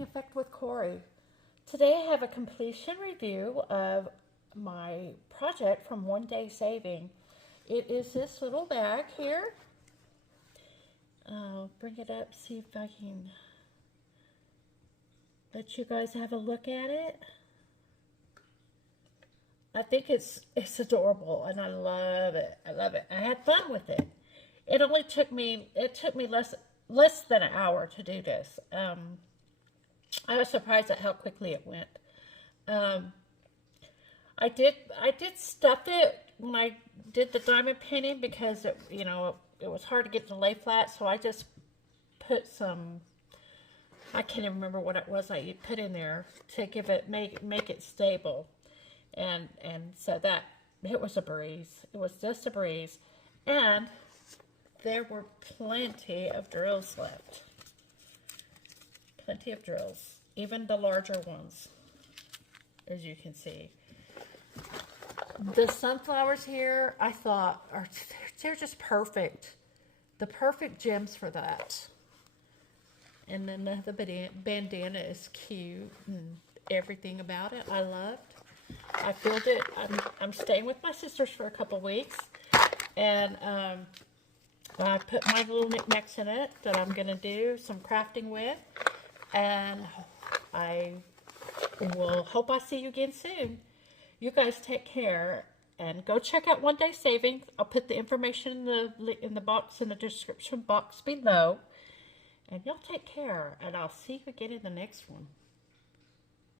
Lasting Effect with Cori. Today I have a completion review of my project from One Day Saving. It is this little bag here. I'll bring it up, see if I can let you guys have a look at it. I think it's adorable and I love it. I love it. I had fun with it. It only took me less than an hour to do this. I was surprised at how quickly it went. I did stuff it when I did the diamond painting because it was hard to get to lay flat, so I just put some, I can't even remember what it was I put in there to make it stable. And so that it was a breeze. It was just a breeze. And there were plenty of drills left. Plenty of drills, even the larger ones, as you can see. The sunflowers here, I thought, they're just perfect. The perfect gems for that. And then the bandana is cute and everything about it I loved. I filled it. I'm staying with my sisters for a couple weeks. And I put my little knickknacks in it that I'm going to do some crafting with. And I will hope I see you again soon. You guys take care and go check out One Day Saving. I'll put the information in the description box below. And y'all take care, and I'll see you again in the next one.